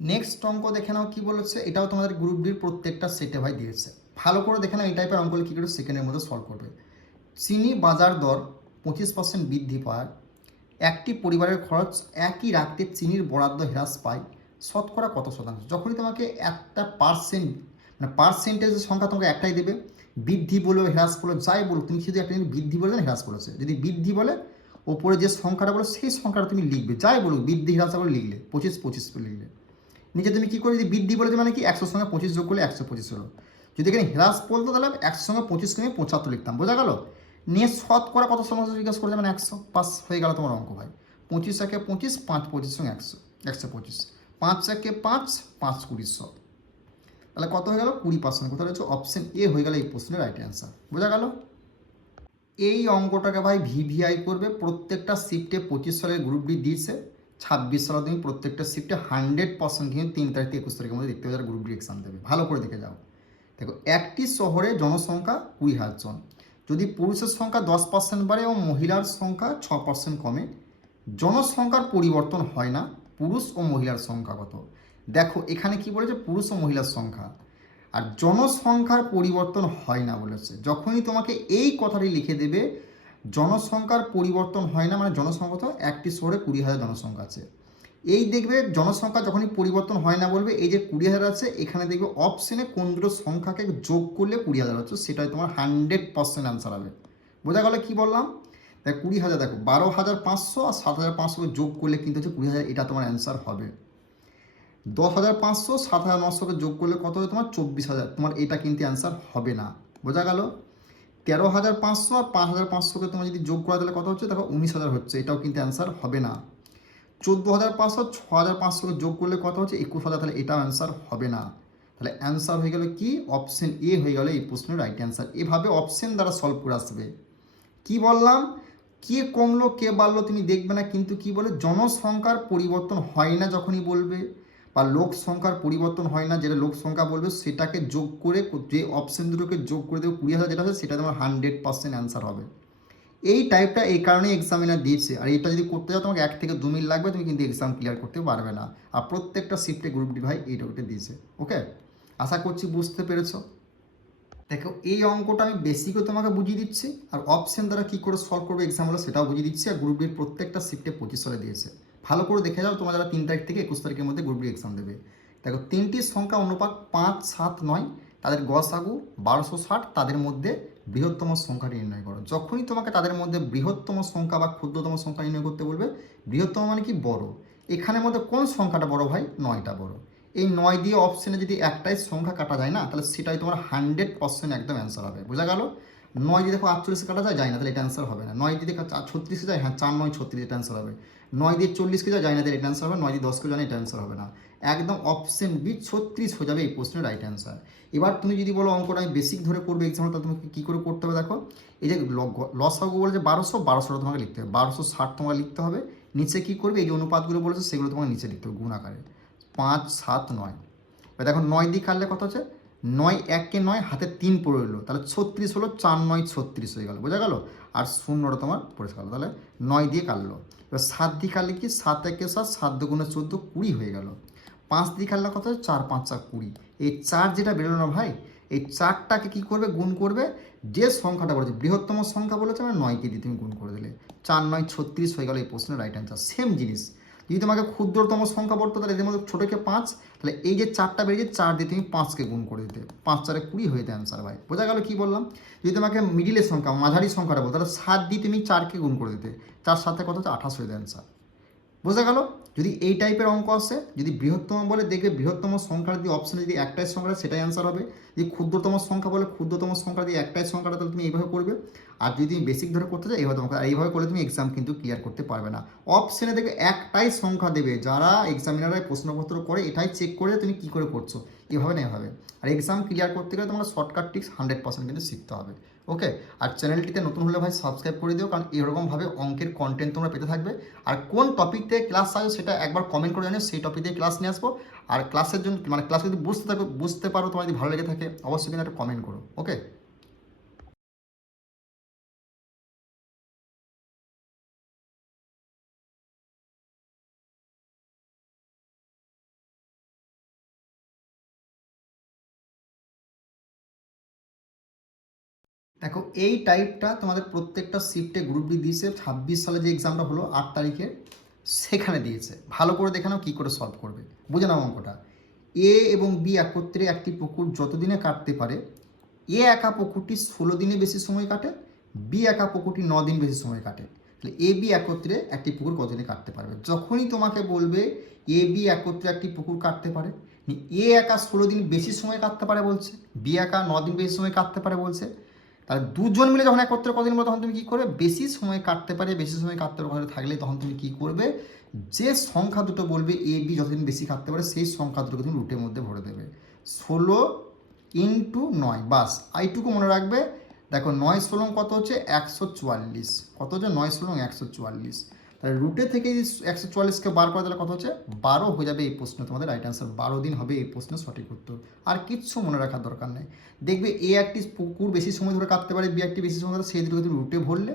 Next অঙ্ক দেখে নাও কি বলেছে, এটাও তোমাদের গ্রুপ ডির প্রত্যেকটা সেটে ভাই দিয়েছে। ভালো করে দেখে নাও এই টাইপের অঙ্কগুলো কী করে সেকেন্ডের মধ্যে সলভ করবে। চিনি বাজার দর 25% বৃদ্ধি পায়, একটি পরিবারের খরচ একই রাখতে চিনির বরাদ্দ হ্রাস পায়, শতকরা কত শতাংশ? যখনই তোমাকে একটা পার্সেন্ট মানে পার্সেন্টেজের সংখ্যা তোমাকে একটাই দেবে, বৃদ্ধি বলো হ্রাস বলো যাই বলো, তুমি শুধু একটা বৃদ্ধি বলে না হ্রাস বলেছে। যদি বৃদ্ধি বলে ওপরে যে সংখ্যাটা বলো সেই সংখ্যাটা তুমি লিখবে, যাই বলো বৃদ্ধি হ্রাস বলে লিখলে 25 লিখলে। নিচে তুমি কী করে, যদি বৃদ্ধি বলেছে মানে কি 100 সঙ্গে 25 যোগ করলে 125 হলো। যদি এখানে হ্রাস বলতো তাহলে 100 সঙ্গে 25 কমে 75 লিখতাম, বোঝা গেল? নিয়ে শতকরা কত শতাংশ জিজ্ঞাসা করছে মানে 100, পাস হয়ে গেল তোমার অঙ্ক ভাই। 25 একে 25, 5 25 সঙ্গে 100, 125, 5 একে 5, 5 20 100, তাহলে কত হয়ে গেল 20%। কোথায় রয়েছে অপশন এ হয়ে গেল এই প্রশ্নের রাইট অ্যান্সার, বোঝা গেল? এই অঙ্কটাকে ভাই ভিভিআই করবে, প্রত্যেকটা শিফটে 25 সালের গ্রুপ ডি দিয়েছে, 26 সালে তুমি প্রত্যেকটা শিফটে 100% কিন্তু 3 তারিখ থেকে 21 তারিখের মধ্যে দেখতে হবে যারা গ্রুপ ডি এক্সাম দেবে। ভালো করে দেখে যাও। দেখো, একটি শহরে জনসংখ্যা 20,000 জন, যদি পুরুষের সংখ্যা 10% বাড়ে এবং মহিলার সংখ্যা 6% কমে, জনসংখ্যার পরিবর্তন হয় না, পুরুষ ও মহিলার সংখ্যা কত? দেখো এখানে কি বলেছে, পুরুষ ও মহিলার সংখ্যা, আর জনসংখ্যার পরিবর্তন হয় না বলেছে। যখনই তোমাকে এই কথাটি লিখে দেবে, জনসংখ্যার পরিবর্তন হয় না মানে জনসংখ্যা তো একটি শহরে 20,000 জনসংখ্যা আছে, এই দেখবে জনসংখ্যা যখনই পরিবর্তন হয় না বলবে, এই যে 20,000 আছে এখানে দেখবে অপশনে কোন দুটো সংখ্যাকে যোগ করলে 20,000 হচ্ছে, সেটাই তোমার 100% অ্যান্সার হবে। বোঝা গেল কি বললাম? দেখ 20,000, দেখো 12,500 আর 7,500 যোগ করলে কিন্তু হচ্ছে 20,000, এটা তোমার অ্যান্সার হবে। 10,500 7,900কে যোগ করলে কত হবে তোমার 24,000, তোমার এটা কিন্তু অ্যান্সার হবে না। বোঝা গেল? 13,500 আর 5,500কে তোমার যদি যোগ করা তাহলে কত হচ্ছে, দেখো 19,000 হচ্ছে, এটাও কিন্তু অ্যান্সার হবে না। 14,500 6,500কে যোগ করলে কত হচ্ছে 21,000, তাহলে এটা অ্যান্সার হবে না। তাহলে অ্যান্সার হয়ে গেল কি, অপশন এ হয়ে গেল এই প্রশ্নের রাইট অ্যান্সার। এভাবে অপশন দ্বারা সলভ করে আসবে। কি বললাম, কে কমলো কে বাড়লো তুমি দেখবে না, কিন্তু কি বলে জনসংখ্যার পরিবর্তন হয় না যখনই বলবে, বা লোক সংখ্যার পরিবর্তন হয় না, যেটা লোক সংখ্যা বলবে সেটাকে যোগ করে যে অপশন দুটোকে যোগ করে দেবে 20,000 যেটা আছে সেটা তোমার 100% অ্যান্সার হবে। এই টাইপটা এই কারণেই এক্সামিনার দিয়েছে, আর এটা যদি করতে যাও তোমাকে 1 থেকে 2 মিনিট লাগবে, তুমি কিন্তু এক্সাম ক্লিয়ার করতে পারবে না। আর প্রত্যেকটা শিফটে গ্রুপ ডি ভাই এই টপিকটা দিয়েছে। ওকে, আশা করছি বুঝতে পেরেছো। দেখো এই অঙ্কটা আমি বেসিকও তোমাকে বুঝিয়ে দিচ্ছি, আর অপশন দ্বারা কী করে সলভ করবে এক্সাম হলো সেটাও বুঝিয়ে দিচ্ছি, আর গ্রুপ ডির প্রত্যেকটা শিফটে 25 সালে দিয়েছে। ভালো করে দেখে যাও তোমরা যারা 3 তারিখ থেকে 21 তারিখের মধ্যে গ্রুপ ডি এক্সাম দেবে। দেখো তিনটি সংখ্যা অনুপাত 5 7 9, তাদের গসাগু 1260, তাদের মধ্যে বৃহত্তম সংখ্যাটি নির্ণয় করো। যখনই তোমাকে তাদের মধ্যে বৃহত্তম সংখ্যা বা ক্ষুদ্রতম সংখ্যা নির্ণয় করতে বলবে, বৃহত্তম মানে কি বড়, এখানের মধ্যে কোন সংখ্যাটা বড় ভাই, 9টা বড়। এই 9 দিয়ে অপশনে যদি একটাই সংখ্যা কাটা যায় না, তাহলে সেটাই তোমার 100% একদম অ্যান্সার হবে। বোঝা গেল? 9 দিয়ে দেখো 48 কাটা যায় না, তাহলে এটা অ্যান্সার হবে না। 9 দিয়ে 36 যায়, হ্যাঁ 4 9 36, এটা অ্যান্সার হবে। 9 দিয়ে 40কে যায় না, তাহলে এটা অ্যান্সার হবে। 9 দিয়ে 10কে যায় না, এটা অ্যান্সার হবে না। একদম অপশন বি 36 হয়ে যাবে এই প্রশ্নের রাইট অ্যান্সার। এবার তুমি যদি বলো অঙ্কটা আমি বেসিক ধরে করবে এক্সাম, তাহলে তোমাকে কী করে করতে হবে দেখো, এই যে লসাগু বলে যে 1200টা তোমাকে লিখতে হবে, 1260 তোমাকে লিখতে হবে। নিচে কী করবে, এই যে অনুপাতগুলো বলেছে সেগুলো তোমাকে নিচে লিখতে হবে গুণ আকারে, 5 7 9। দেখো 9 দিয়ে কাটলে কত হচ্ছে, 9 1 9, হাতে 3 পড়ে রইলো, তাহলে 36 হলো, 4 9 36 হয়ে গেল। বোঝা গেল? আর শূন্যটা তোমার পরিষ্কার হলো, তাহলে 9 দিয়ে কাটলো। এবার 7 দিয়ে কাটলে কি, 7 1 7, 7 2 14, 20 হয়ে গেল। 5 দিয়ে কাটলে কত হচ্ছে, 4 5 20। এই 4 যেটা বেরোলো না ভাই, এই 4টাকে কী করবে, গুণ করবে, যে সংখ্যাটা বলেছে বৃহত্তম সংখ্যা বলেছে মানে 9কে দিয়ে তুমি গুণ করে দিলে, 4 9 36 হয়ে গেল এই প্রশ্নের রাইট অ্যান্সার। সেম জিনিস যদি তোমাকে ক্ষুদ্রতম সংখ্যা বলতো, তাহলে এদের মধ্যে ছোটোকে 5, তাহলে এই যে 4টা বেরিয়েছে 4 দিয়ে তুমি 5কে গুণ করে দিতে, 5 4 20 হয়ে যেতে অ্যান্সার ভাই। বোঝা গেল কি বললাম? যদি তোমাকে মিডিলের সংখ্যা মাঝারি সংখ্যাটা বলতো, তাহলে 7 দিয়ে তুমি 4কে গুণ করে দিতে, 4 7 কত হচ্ছে 28 হয়ে যেতে অ্যান্সার। বোঝা গেল? যদি এই টাইপের অঙ্ক আসে, যদি বৃহত্তম বলে দেখবে বৃহত্তম সংখ্যার যদি অপশানে যদি একটাই সংখ্যা সেটাই অ্যান্সার হবে। যদি ক্ষুদ্রতম সংখ্যা বলে ক্ষুদ্রতম সংখ্যা দিয়ে একটাই সংখ্যাটা, তাহলে তুমি এইভাবে করবে। আর যদি তুমি বেসিক ধরে করতে চাও এইভাবে তোমাকে, আর এইভাবে করলে তুমি এক্সাম কিন্তু ক্লিয়ার করতে পারবে না। অপশানে দেখবে একটাই সংখ্যা দেবে, যারা এক্সামিনাররা প্রশ্নপত্র করে এটাই চেক করে তুমি কী করে করছো, এভাবে না এভাবে। আর এক্সাম ক্লিয়ার করতে গেলে তোমার শর্টকাট টিক্স 100% কিন্তু শিখতে হবে। ওকে, আর চ্যানেলটিতে নতুন হলে ভাই সাবস্ক্রাইব করে দিও, কারণ এরকমভাবে অঙ্কের কন্টেন্ট তোমরা পেতে থাকবে। আর কোন টপিক থেকে ক্লাস আসবে সেটা একবার কমেন্ট করে জানিও, সেই টপিক দিয়ে ক্লাস নিয়ে আসবো। আর ক্লাসের জন্য মানে ক্লাস যদি বুঝতে পারো, তোমার যদি ভালো লেগে থাকে অবশ্যই কিন্তু একটা কমেন্ট করো। ওকে। দেখো এই টাইপটা তোমাদের প্রত্যেকটা শিফটে গ্রুপ ডি দিয়েছে। 26 সালে যে এক্সামটা হলো 8 তারিখে সেখানে দিয়েছে। ভালো করে দেখে নাও কী করে সলভ করবে, বুঝে নাও অঙ্কটা। এ এবং বি একত্রে একটি পুকুর যতদিনে কাটতে পারে, এ একা পুকুরটি 16 দিনে বেশি সময় কাটে, বি একা পুকুরটি 9 দিন বেশি সময় কাটে। তাহলে এ বি একত্রে একটি পুকুর কতদিনে কাটতে পারবে? যখনই তোমাকে বলবে এ বি একত্রে একটি পুকুর কাটতে পারে, এ একা 16 দিন বেশি সময় কাটতে পারে বলছে, বি একা 9 দিন বেশি সময় কাটতে পারে বলছে, তাহলে দুজন মিলে যখন একত্রে কদিন বলে তখন তুমি কী করবে? বেশি সময় কাটতে পারে, বেশি সময় কাটতে পারে থাকলে তখন তুমি কী করবে? যে সংখ্যা দুটো বলবে এ বি যতদিন বেশি কাটতে পারে সেই সংখ্যা দুটোকে তুমি রুটের মধ্যে ভরে দেবে। 16 ইন্টু 9, বাস এইটুকু মনে রাখবে। দেখো 9 16 কত হচ্ছে? 144। কত হচ্ছে? 9 16 144। তাহলে রুটে থেকে 144কে বার করে দিলে কত হচ্ছে? 12 হয়ে যাবে এই প্রশ্ন তোমাদের রাইট অ্যান্সার। 12 দিন হবে এই প্রশ্নের সঠিক উত্তর। আর কিচ্ছু মনে রাখার দরকার নেই। দেখবে এ একটি পুকুর বেশি সময় ধরে কাটতে পারে, বি একটি বেশি সময় কাটতে, সেই দুটোকে তুমি রুটে ভরলে,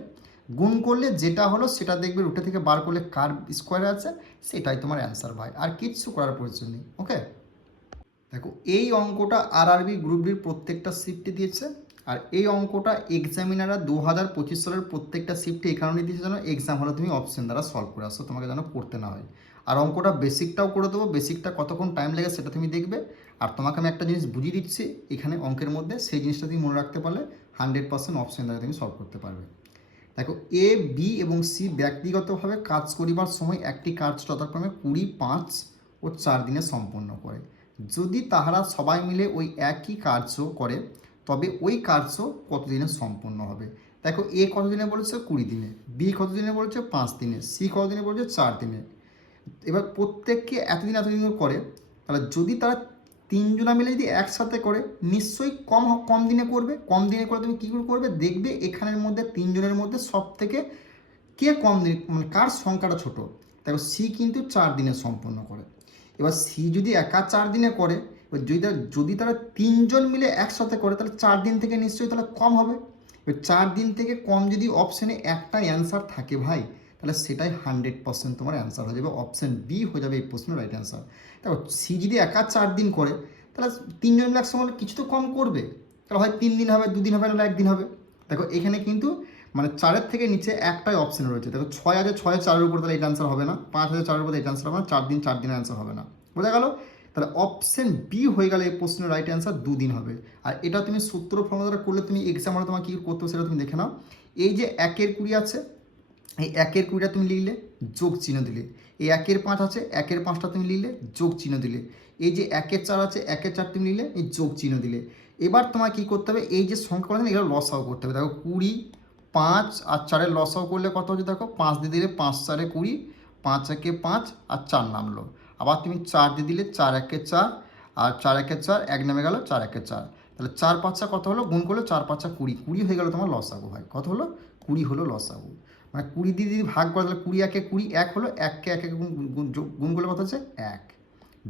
গুণ করলে যেটা হলো সেটা দেখবে রুটে থেকে বার করলে কার স্কোয়ারে আছে সেটাই তোমার অ্যান্সার ভাই। আর কিচ্ছু করার প্রয়োজন নেই। ওকে, দেখো এই অঙ্কটা আরআরবি গ্রুপ ডির প্রত্যেকটা শিফটে দিয়েছে। আর এই অঙ্কটা এক্সামিনাররা 2025 সালের প্রত্যেকটা শিফটে এই কারণে দিয়েছে যেন এক্সাম হলে তুমি অপশন দ্বারা সলভ করে আসো, তোমাকে যেন পড়তে না হয়। আর অঙ্কটা বেসিকটাও করে দেবো, বেসিকটা কতক্ষণ টাইম লাগে সেটা তুমি দেখবে। আর তোমাকে আমি একটা জিনিস বুঝিয়ে দিচ্ছি এখানে অঙ্কের মধ্যে, সেই জিনিসটা তুমি মনে রাখতে পারলে 100% অপশন দ্বারা তুমি সলভ করতে পারবে। দেখো এ বি এবং সি ব্যক্তিগতভাবে কাজ করিবার সময় একটি কাজ যথাক্রমে 20, 5 ও 4 দিনে সম্পন্ন করে। যদি তাহারা সবাই মিলে ওই একই কার্য করে তবে ওই কার্য কত দিনে সম্পন্ন হবে? দেখো এ কত দিনে বলেছে? 20 দিনে, বি কত দিনে বলেছে? 5 দিনে, সি কত দিনে বলেছে? 4 দিনে। এবার প্রত্যেককে এতদিন এতদিন করে, তাহলে যদি তারা তিনজনা মিলে যদি একসাথে করে নিশ্চয়ই কম দিনে করবে। কম দিনে করে তুমি কী করে করবে? দেখবে এখানের মধ্যে তিনজনের মধ্যে সব থেকে কে কম দিন, মানে কার সংখ্যাটা ছোট। দেখো সি কিন্তু 4 দিনে সম্পন্ন করে। এবার সি যদি একা 4 দিনে করে, এবার যদি তারা তিনজন মিলে একসাথে করে তাহলে 4 দিন থেকে নিশ্চয়ই তাহলে কম হবে। এবার 4 দিন থেকে কম যদি অপশানে একটা অ্যান্সার থাকে ভাই, তাহলে সেটাই 100% তোমার অ্যান্সার হয়ে যাবে। অপশান বি হয়ে যাবে এই প্রশ্নের রাইট অ্যান্সার। দেখো সি যদি একা 4 দিন করে তাহলে তিনজন মিলে একসঙ্গে কিছু তো কম করবে, তাহলে হয় 3 দিন হবে, 2 দিন হবে, নাহলে 1 দিন হবে। দেখো এখানে কিন্তু মানে 4-এর থেকে নিচে একটাই অপশন রয়েছে। দেখো 6 4-এর উপর তাহলে এটা অ্যান্সার হবে না, 5 4-এর উপর এটা অ্যান্সার হবে না, 4 দিন 4 দিনের অ্যান্সার হবে না। বোঝা গেল? তাহলে অপশন বি হয়ে গেলে এই প্রশ্নের রাইট অ্যান্সার 2 দিন হবে। আর এটা তুমি সূত্র ফর্মুলা দ্বারা করলে তুমি এক্সাম হলে তোমার কী করতে হবে সেটা তুমি দেখে নাও। এই যে 1-এর 20 আছে, এই 1-এর 20টা তুমি লিখলে, যোগ চিহ্ন দিলে। এই 1-এর 5 আছে, 1-এর 5টা তুমি লিখলে, যোগ চিহ্ন দিলে। এই যে 1-এর 4 আছে, 1-এর 4 তুমি লিখলে, এই যোগ চিহ্ন দিলে। এবার তোমার কী করতে হবে? এই যে সংখ্যা আছে এগুলো লসাও করতে হবে। দেখো 20, 5 আর 4-এর লসাও করলে কত হচ্ছে? দেখো 5 দিয়ে দিলে 5 4-এ 20, 5 1-এ 5 আর 4 নামলো। আবার তুমি 4 দিয়ে দিলে, 4 1-এ 4 আর 4 1-এ 4, 1 নেমে গেল, 4 1-এ 4। তাহলে 4 5 কত হলো? গুণ করলে 4 5 20, 20 হয়ে গেল তোমার লসাগু ভাই। কত হলো? 20 হলো লসাগু। মানে 20 দিয়ে যদি ভাগ করে তাহলে 20 1-এ 20, 1 হলো, 1-কে 1-এ গুণ করলে কত হচ্ছে? 1।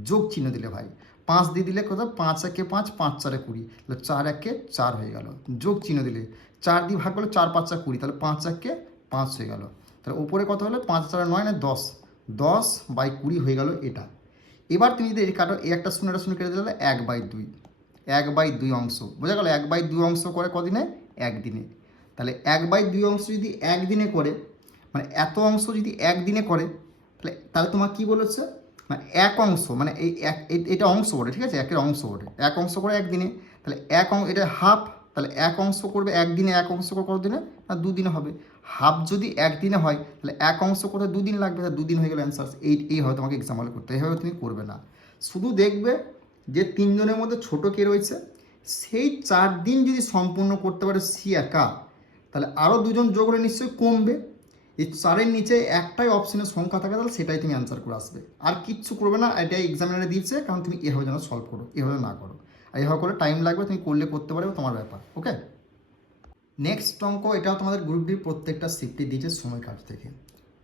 যোগ চিহ্ন দিলে ভাই, 5 দিয়ে দিলে কত? 5 1-এ 5, 5 4-এ 20, তাহলে 4 1-এ 4 হয়ে গেল। যোগ চিহ্ন দিলে 4 দিয়ে ভাগ করলে 4 5 20, তাহলে 5 1-এ 5 হয়ে গেল। তাহলে উপরে কত হলো? 5 4 9 না 10, 10/20 হয়ে গেল এটা। এবার তুমি যদি এই কাটো, এই একটা শূন্য একটা শূন্য কেটে দিলে 1/2, 1/2 অংশ। বোঝা গেল? 1/2 অংশ করে কদিনে? 1 দিনে। তাহলে 1/2 অংশ যদি 1 দিনে করে, মানে এত অংশ যদি 1 দিনে করে, তাহলে তোমার কী বলেছে? মানে এক অংশ, মানে এই এটা অংশ বটে, ঠিক আছে? 1-এর অংশ বটে, এক অংশ করে 1 দিনে। তাহলে এটা হাফ, তাহলে এক অংশ করবে 1 দিনে, এক অংশ করে কত দিনে? না 2 দিনে হবে। হাফ যদি 1 দিনে হয় তাহলে এক অংশ করতে 2 দিন লাগবে, তাহলে 2 দিন হয়ে গেল অ্যান্সার। এই হয় তোমাকে এক্সাম হলে করতে, এইভাবে তুমি করবে না। শুধু দেখবে যে 3 জনের মধ্যে ছোটো কে রয়েছে, সেই 4 দিন যদি সম্পূর্ণ করতে পারে সি একা, তাহলে আরও 2 জন যোগ হলে নিশ্চয়ই কমবে। এই 4-এর নিচে একটাই অপশনের সংখ্যা থাকে তাহলে সেটাই তুমি অ্যান্সার করে আসবে। আর কিচ্ছু করবে না, এটাই এক্সামিনারে দিচ্ছে, কারণ তুমি এভাবে যেন সলভ করো, এভাবে না করো। আর এভাবে করে টাইম লাগবে, তুমি করলে করতে পারবে, তোমার ব্যাপার। ওকে, নেক্সট অঙ্ক, এটাও তোমাদের গ্রুপ ডির প্রত্যেকটা শিফটে দিয়েছে সময় কাজ থেকে।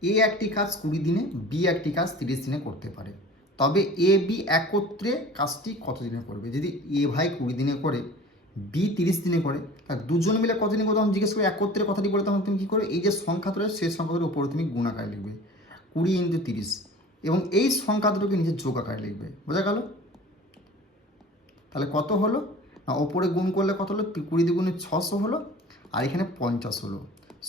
এ একটি কাজ 20 দিনে, বি একটি কাজ 30 দিনে করতে পারে, তবে এ বি একত্রে কাজটি কত দিনে করবে? যদি এ ভাই 20 দিনে করে, বি 30 দিনে করে, তাহলে দুজন মিলে কত দিনে করে তখন জিজ্ঞেস করে একত্রে কথাটি বলে, তখন তুমি কী করবে? এই যে সংখ্যা রয়েছে সেই সংখ্যাগুলোর উপরে তুমি গুণ আকারে লিখবে, 20 × 30, এবং এই সংখ্যা দুটোকে নিচে যোগ আকারে লিখবে। বোঝা গেল? তাহলে কত হলো? না ওপরে গুণ করলে কত হলো? 20 × 2 = 600 হলো, আর এখানে 50 হলো।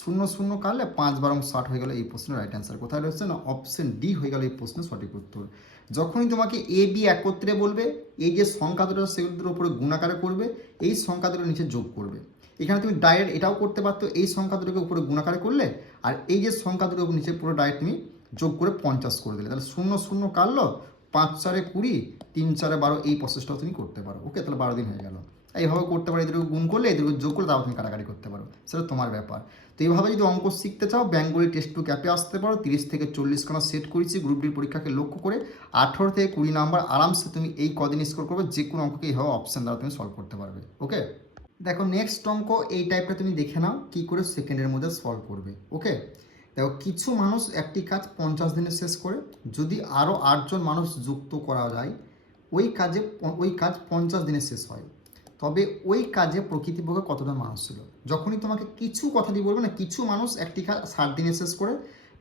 0 0 কাটলে 5 12 60 হয়ে গেল এই প্রশ্নের রাইট অ্যান্সার। কোথায় রয়েছে না অপশন ডি হয়ে গেল এই প্রশ্নের সঠিক উত্তর। যখনই তোমাকে এ বি একত্রে বলবে, এই যে সংখ্যা দুটো সেগুলোর উপরে গুণাকারে করবে, এই সংখ্যা দুটো নিচে যোগ করবে। এখানে তুমি ডাইরেক্ট এটাও করতে পারতো, এই সংখ্যা দুটোকে উপরে গুণাকারে করলে আর এই যে সংখ্যা দুটো নিচে পুরো ডাইরেক্ট তুমি যোগ করে 50 করে দিলে, তাহলে 0 0 কাটলো, 5 4 20, 3 4 12, এই প্রসেসটাও তুমি করতে পারো। ওকে, তাহলে 12 দিন হয়ে গেল। এইভাবে করতে পারো, এদেরকে গুণ করলে এদেরকে যোগ করে তাও তুমি কাটাকাটি করতে পারো, সেটা তোমার ব্যাপার। তো এইভাবে যদি অঙ্ক শিখতে চাও বেঙ্গলি টেক্সট বুক অ্যাপে আসতে পারো। 30 থেকে 40 খানা সেট করেছি গ্রুপ ডির পরীক্ষাকে লক্ষ্য করে। 18 থেকে 20 নাম্বার আরামসে তুমি এই কদিন স্কোর করবে, যে কোনো অঙ্ককে এইভাবে অপশান দ্বারা তুমি সলভ করতে পারবে। ওকে, দেখো নেক্সট অঙ্ক এই টাইপটা তুমি দেখে নাও কী করে সেকেন্ডের মধ্যে সলভ করবে। ওকে, দেখো কিছু মানুষ একটি কাজ 50 দিনে শেষ করে, যদি আরও 8 জন মানুষ যুক্ত করা যায় ওই কাজ 50 দিনে শেষ হয়, তবে ওই কাজে প্রকৃতিপক্ষে কতজন মানুষ ছিল। যখনই তোমাকে কিছু কথাটি বলবে না, কিছু মানুষ একটি কাজ 60 দিনে শেষ করে,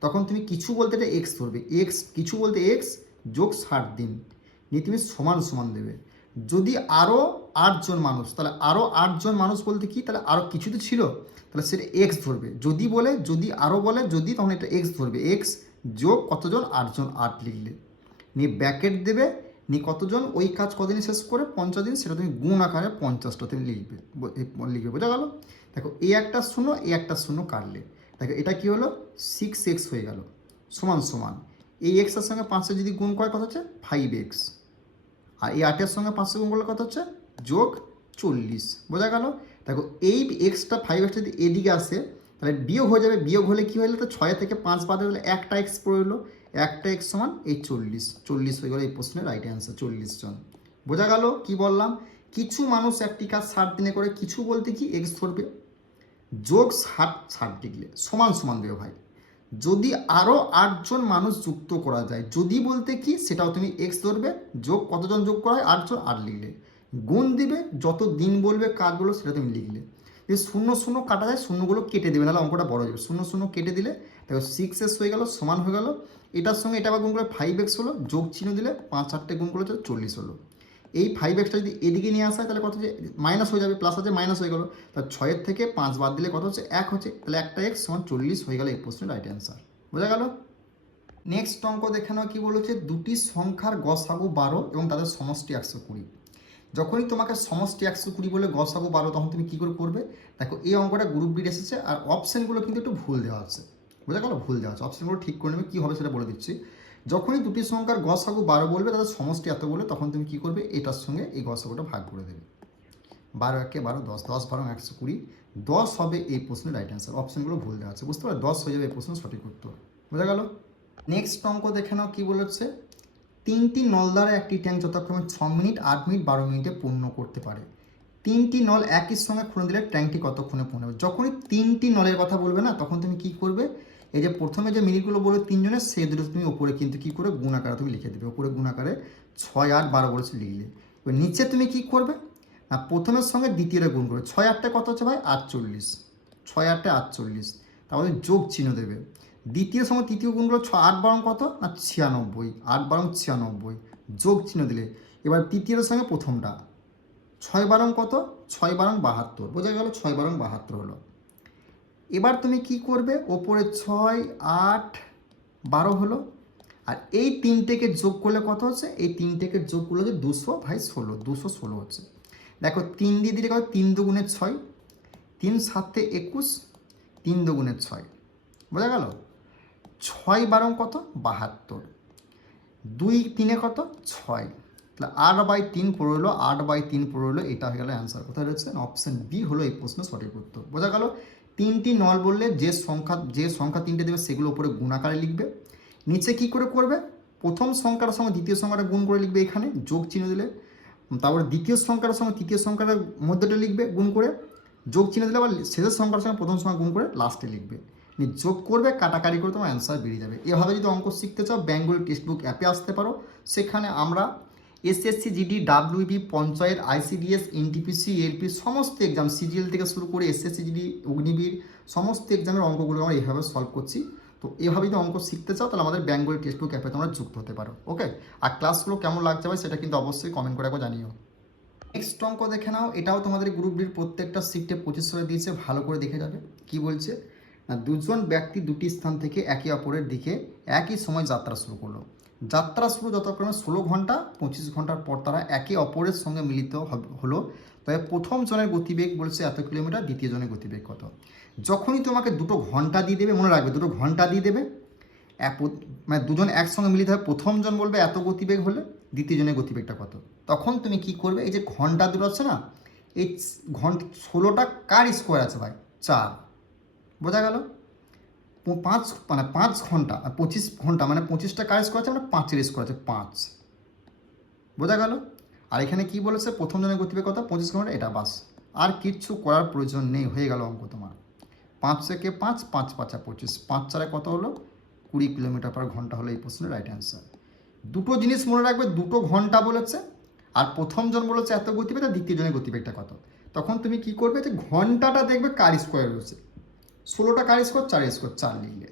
তখন তুমি কিছু বলতে এটা এক্স ধরবে, এক্স কিছু বলতে এক্স যোগ 60 দিন নিয়ে তুমি সমান সমান দেবে। যদি আরও 8 জন মানুষ, তাহলে আরও 8 জন মানুষ বলতে কি, তাহলে আরও কিছু তো ছিল, তাহলে সেটা এক্স ধরবে। যদি বলে, যদি আরও বলে, যদি, তখন এটা এক্স ধরবে, এক্স যোগ কতজন, 8 জন, 8 লিখলে নিয়ে ব্যাকেট দেবে, নিয়ে কতজন ওই কাজ কদিনে শেষ করে 50 দিন, সেটা তুমি গুণ আকারে 50টা তুমি লিখবে। বোঝা গেল? দেখো এই একটা শূন্য, এই একটা শূন্য কাটলে দেখো এটা কি হলো, 6x হয়ে গেল সমান সমান এই এক্সের সঙ্গে 5 যদি গুণ করে কত হচ্ছে 5x, আর এই 8-এর সঙ্গে 5 গুণ করলে কত হচ্ছে যোগ 40। বোঝা গেল? দেখো এই এক্সটা 5x যদি এদিকে আসে তাহলে বিয়োগ হয়ে যাবে, বিয়োগ হলে কী হলো, তো 6 থেকে 5 বাদে হলে একটা এক্স পড়লো, একটা এক্স সমান এই 40 হয়ে গেল এই প্রশ্নের রাইট অ্যান্সার, 40 জন। বোঝা গেল কি বললাম? কিছু মানুষ একটি কাজ 60 দিনে করে, কিছু বলতে কি এক্স ধরবে, যোগ 60 লিখলে সমান সমান দেবে ভাই। যদি আরও 8 জন মানুষ যুক্ত করা যায়, যদি বলতে কি সেটাও তুমি এক্স ধরবে, যোগ কতজন যোগ করা হয় 8 জন, 8 লিখলে, গুণ দিবে যত দিন বলবে কাজগুলো সেটা তুমি লিখলে। যদি 0 0 কাটা যায়, শূন্যগুলো কেটে দেবে, নাহলে অঙ্কটা বড় হয়ে যাবে। 0 0 কেটে দিলে দেখো 6x হয়ে গেল, সমান হয়ে গেল, এটার সঙ্গে এটা আবার গুণ করে 5x হলো, যোগ চিহ্ন দিলে 5 8টে গুণ করলে 40 হলো। এই 5xটা যদি এদিকে নিয়ে আসা হয় তাহলে কত হচ্ছে, মাইনাস হয়ে যাবে, প্লাস আছে মাইনাস হয়ে গেল, তাহলে 6 থেকে 5 বাদ দিলে কত হচ্ছে 1 হচ্ছে, তাহলে একটা x সমান 40 হয়ে গেল এই প্রশ্নের রাইট অ্যান্সার। বোঝা গেল? নেক্সট অঙ্ক দেখে নাও কি বলেছে, দুটি সংখ্যার গসাগু 12 এবং তাদের সমষ্টি 120। যখনই তোমাকে সমষ্টি 120 বলে গসাগু 12, তখন তুমি কী করে করবে? দেখো এই অঙ্কটা গ্রুপ বির এসেছে, আর অপশানগুলো কিন্তু একটু ভুল দেওয়া আছে। বোঝা গেল? ভুল দেওয়া আছে, অপশানগুলো ঠিক করে নেবে, কী হবে সেটা বলে দিচ্ছি। যখনই দুটি সংখ্যার গসাগু 12 বলবে, তাদের সমষ্টি এত বলে, তখন তুমি কী করবে, এটার সঙ্গে এই গসাগুটা ভাগ করে দেবে। 12 একে 12, 10, 10 12 120, 10 হবে এই প্রশ্নের রাইট অ্যান্সার। অপশানগুলো ভুল দেওয়া আছে, বুঝতে পারো? 10 হয়ে যাবে এই প্রশ্নের সঠিক উত্তর। বোঝা গেল? নেক্সট অঙ্ক দেখে নাও কি বলেছে, 3টি নল দ্বারা একটি ট্যাঙ্ক যথাক্রমে 6 মিনিট, 8 মিনিট, 12 মিনিটে পূর্ণ করতে পারে। 3টি নল একই সঙ্গে খুলে দিলে ট্যাঙ্কটি কতক্ষণে পূর্ণ হবে? যখনই 3টি নলের কথা বলবে না, তখন তুমি কী করবে, এই যে প্রথমে যে মিনিটগুলো বলবে 3 জনের, সেই দুটো তুমি ওপরে কিন্তু কী করে গুণ আকারে তুমি লিখে দেবে, ওপরে গুণ আকারে 6 8 12 বলেছে লিখলে। এবার নিচে তুমি কী করবে না, প্রথমের সঙ্গে দ্বিতীয়টা গুণ করবে, 6 8 কত হচ্ছে ভাই 48, 6 8 48, তাহলে যোগ চিহ্ন দেবে। দ্বিতীয় সঙ্গে তৃতীয় গুণ করলে 6 8 12 কত না 96, 8 12 96, যোগ চিহ্ন দিলে। এবার তৃতীয়টার সঙ্গে প্রথমটা 6 12 কত, 6 12 72, বোঝা গেল? 6 12 72 হলো। এবার তুমি কি করবে, ওপরে 6 8 12 হলো, আর এই তিনটেকে যোগ করলে কত হচ্ছে, এই তিনটেকে যোগ করলে যে 200 ভাই 16, 216 হচ্ছে। দেখো 3 দিয়ে দিলে কত, 3 দুগুণে 6, 3 7 21, 3 দুগুণে 6, বোঝা গেল? 6 12 কত 72, 2 3 কত 6, তাহলে 8/3 পড়ে হলো, 8/3 পড়ে হলো, এটা হয়ে গেল অ্যান্সার। কোথায় রয়েছে? অপশান বি হলো এই প্রশ্নের সঠিক উত্তর। বোঝা গেল? 3টি নল বললে যে সংখ্যা 3টে দেবে সেগুলো উপরে গুণাকারে লিখবে। নিচে কি করে করবে, প্রথম সংখ্যার সঙ্গে দ্বিতীয় সংখ্যাটা গুণ করে লিখবে, এখানে যোগ চিহ্ন দিলে, তারপরে দ্বিতীয় সংখ্যার সঙ্গে তৃতীয় সংখ্যাটার মধ্যেটা লিখবে গুণ করে, যোগ চিহ্ন দিলে আবার শেষের সংখ্যার সঙ্গে প্রথম সংখ্যা গুণ করে লাস্টে লিখবে, যোগ করবে, কাটাকাটি করে তোমার অ্যান্সার বেরিয়ে যাবে। এভাবে যদি অঙ্ক শিখতে চাও বেঙ্গলি টেক্সট বুক অ্যাপে আসতে পারো। সেখানে আমরা SSC GD, WB, panchayat, ICDS, NTPC, LP সমস্ত এক্সাম, সিজিএল থেকে শুরু করে এসএসসি জিডি, অগ্নিবীর সমস্ত এক্সামের অঙ্কগুলো আমরা এইভাবে সলভ করছি। তো এভাবে যদি অঙ্ক শিখতে চাও তাহলে আমাদের বেঙ্গলি টেক্সট বুক অ্যাপে তোমরা যুক্ত হতে পারো। ওকে, আর ক্লাসগুলো কেমন লাগছে ভাই সেটা কিন্তু অবশ্যই কমেন্ট করে একবার জানিও। নেক্সট অঙ্ক দেখে নাও, এটাও তোমাদের গ্রুপ ডির প্রত্যেকটা শিফটে 25 করে দিয়েছে, ভালো করে দেখে যাবে। কি বলছে না, দুজন ব্যক্তি দুটি স্থান থেকে একে অপরের দিকে একই সময় যাত্রা শুরু করলো। যাত্রা শুরু যথাক্রমে 16 ঘন্টা 25 ঘন্টার পর তারা একে অপরের সঙ্গে মিলিত হলো। তবে প্রথম জনের গতিবেগ বলছে এত কিলোমিটার, দ্বিতীয় জনের গতিবেগ কত। যখনই তোমাকে দুটো ঘন্টা দিয়ে দেবে, মনে রাখবে দুটো ঘন্টা দিয়ে দেবে, মানে দুজন একসঙ্গে মিলিত হবে, প্রথম জন বলবে এত গতিবেগ হলে দ্বিতীয় জনের গতিবেগটা কত। তখন তুমি কি করবে, এই যে ঘন্টা দুটো আছে না, এই ঘন্টা 16টা কার স্কোয়ার আছে ভাই? 4। বোঝা গেল? 5 ঘন্টা 25 ঘন্টা মানে 25টা কার স্কোয়ার আছে, মানে 5-এর স্কোয়ার আছে 5। বোঝা গেল? আর এখানে কি বলেছে, প্রথম জনের গতিবেগ কত? 25 ঘন্টা। এটা বাস, আর কিচ্ছু করার প্রয়োজন নেই, হয়ে গেল অঙ্ক তোমার। 5 থেকে 5, 5 5 25, 5 4 কত হলো? 20 কিলোমিটার পার ঘন্টা হলো এই প্রশ্নের রাইট অ্যান্সার। দুটো জিনিস মনে রাখবে, দুটো ঘন্টা বলেছে আর প্রথম জন বলেছে এত গতিবেগ, আর দ্বিতীয় জনের গতিবেগটা কত। তখন তুমি কি করবে, যে ঘন্টাটা দেখবে কার স্কোয়ার রয়েছে, 16টা কার স্কোয়ার, 4 স্কোয়ার 4 লিখলে,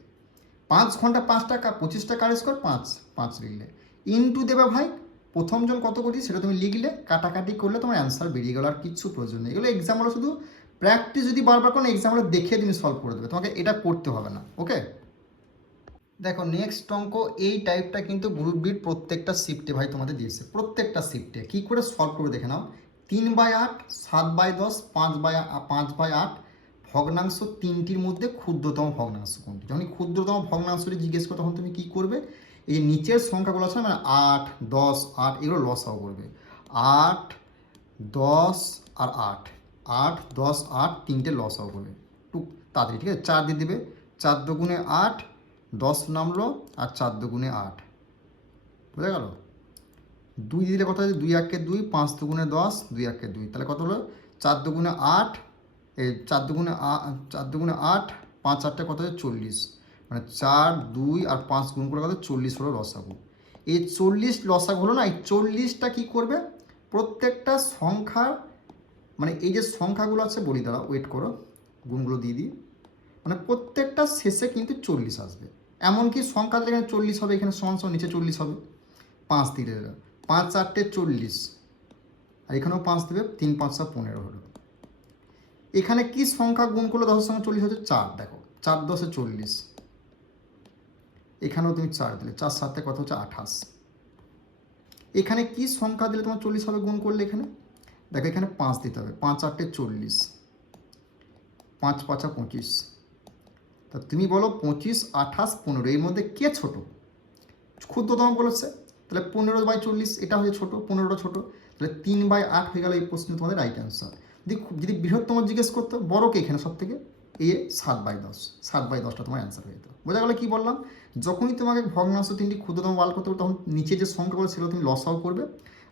5 ঘন্টা 5টা 25টা কার স্কোয়ার 5 5 লিখলে, ইনটু দেবে ভাই প্রথম জন কত করছি সেটা তুমি লিখলে, কাটাকাটি করলে তোমার অ্যান্সার বেরিয়ে গেল, আর কিচ্ছু প্রয়োজন নেই। এগুলো এক্সাম হলো শুধু প্র্যাকটিস, যদি বারবার কোনো এক্সাম হলে দেখে তুমি সলভ করে দেবে, তোমাকে এটা করতে হবে না। ওকে, দেখো নেক্সট অঙ্ক, এই টাইপটা কিন্তু গ্রুপ বির প্রত্যেকটা শিফটে ভাই তোমাদের দিয়েছে, প্রত্যেকটা শিফটে কী করে সলভ করে দেখে নাও। 3/8, 7/10, 5/8 ভগ্নাংশ তিনটির মধ্যে ক্ষুদ্রতম ভগ্নাংশ কোনটি। যখন ক্ষুদ্রতম ভগ্নাংশটি জিজ্ঞেস করো তখন তুমি কী করবে, এই যে নিচের সংখ্যাগুলো আছে মানে 8, 10, 8 এগুলো লসাও করবে। 8, 10 আর 8, 8, 10, 8 তিনটে লসাও করবে টুক তাড়াতাড়ি, ঠিক আছে। 4 দিয়ে দেবে, 4 দুগুণে 8, 10 নামলো, আর 4 দুগুণে 8, বুঝা গেল। 2 দিলে কত হচ্ছে, 2 1 2, 5 দুগুণে 10, 2 1 2, তাহলে কত হলো 4 দুগুণে 8, এই 4 দুগুণে 8, 5 8 কত হচ্ছে 40, মানে 4, 2 আর 5 গুণ করে কত 40 হলো লসাগু। এই 40 লসাগু হলো না, এই 40টা কী করবে, প্রত্যেকটা সংখ্যার মানে এই যে সংখ্যাগুলো আছে বলি, দাঁড়া ওয়েট করো, গুণগুলো দিয়ে দিই, মানে প্রত্যেকটা শেষে কিন্তু 40 আসবে। এমনকি সংখ্যা যেখানে 40 হবে, এখানে সমান সমান নিচে 40 হবে। 5 দিলে 5 4 40, আর এখানেও 5 দেবে, 3 5 15 হলো। এখানে কি সংখ্যা গুণ করলে 10-এর সঙ্গে 40 হচ্ছে? 4। দেখো 4 10 40, এখানেও তুমি 4 দিলে, 4 7 কত হচ্ছে 28। এখানে কি সংখ্যা দিলে তোমার 40 হবে গুণ করলে? এখানে দেখো এখানে 5 দিতে হবে, 5 8 40, 5 5 25। তা তুমি বলো 25, 28, 15 এর মধ্যে কে ছোট? ক্ষুদ্রতম বলেছে, তাহলে 15/40 এটা হচ্ছে ছোট, 15টা ছোট, তাহলে 3/8 হয়ে গেল এই প্রশ্নে তোমাদের রাইট অ্যান্সার। যদি বৃহত্তম জিজ্ঞেস করতো, বড়কে এখানে সব থেকে, এ 7/10, 7/10টা তোমার অ্যান্সার হয়ে যেত। বোঝা গেল কি বললাম? যখনই তোমাকে ভগ্নাংশ তিনটি ক্ষুদ্রতম বার করতে হবে, তখন নিচে যে সংখ্যাগুলো সেগুলো তুমি লসাও করবে,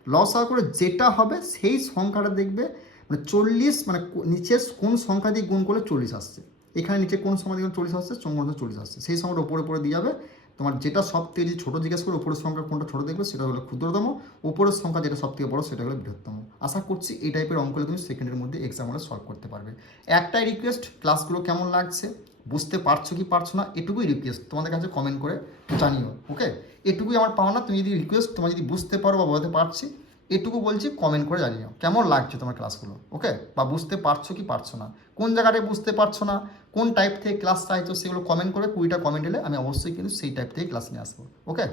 লসাও করে যেটা হবে সেই সংখ্যাটা দেখবে, মানে 40, মানে নিচের কোন সংখ্যা দিয়ে গুণ করলে 40 আসছে, এখানে নিচে কোন সংখ্যা দিয়ে 40 আসছে, সংখ্যা 40 আসছে, সেই সংখ্যাটা উপরে দিয়ে যাবে। তোমার যেটা সব থেকে যদি ছোটো জিজ্ঞেস করে, উপরের সংখ্যা কোনটা ছোটো দেখবে সেটা হলো ক্ষুদ্রতম, উপরের সংখ্যা যেটা সব থেকে বড়ো সেটা হলো বৃহত্তম। আশা করছি এই টাইপের অঙ্কগুলো তুমি সেকেন্ডের মধ্যে এক্সাম হলে সলভ করতে পারবে। একটাই রিকোয়েস্ট, ক্লাসগুলো কেমন লাগছে, বুঝতে পারছো কি পারছো না, এটুকুই রিকোয়েস্ট তোমাদের কাছে, কমেন্ট করে জানিও। ওকে, এটুকুই আমার পাওনা। তুমি যদি রিকোয়েস্ট, তোমার যদি বুঝতে পারো বা বোঝাতে পারছি, এটুকু বলছি, কমেন্ট করে জানিও কেমন লাগছে তোমার ক্লাসগুলো। ওকে, বা বুঝতে পারছো কি পারছো না, কোন জায়গাটায় বুঝতে পারছো না, কোন টাইপ থেকে ক্লাস চাইছো, সেগুলো কমেন্ট করে 20টা কমেন্ট এলে আমি অবশ্যই কিন্তু সেই টাইপ থেকে ক্লাস নিয়ে আসবো। ওকে।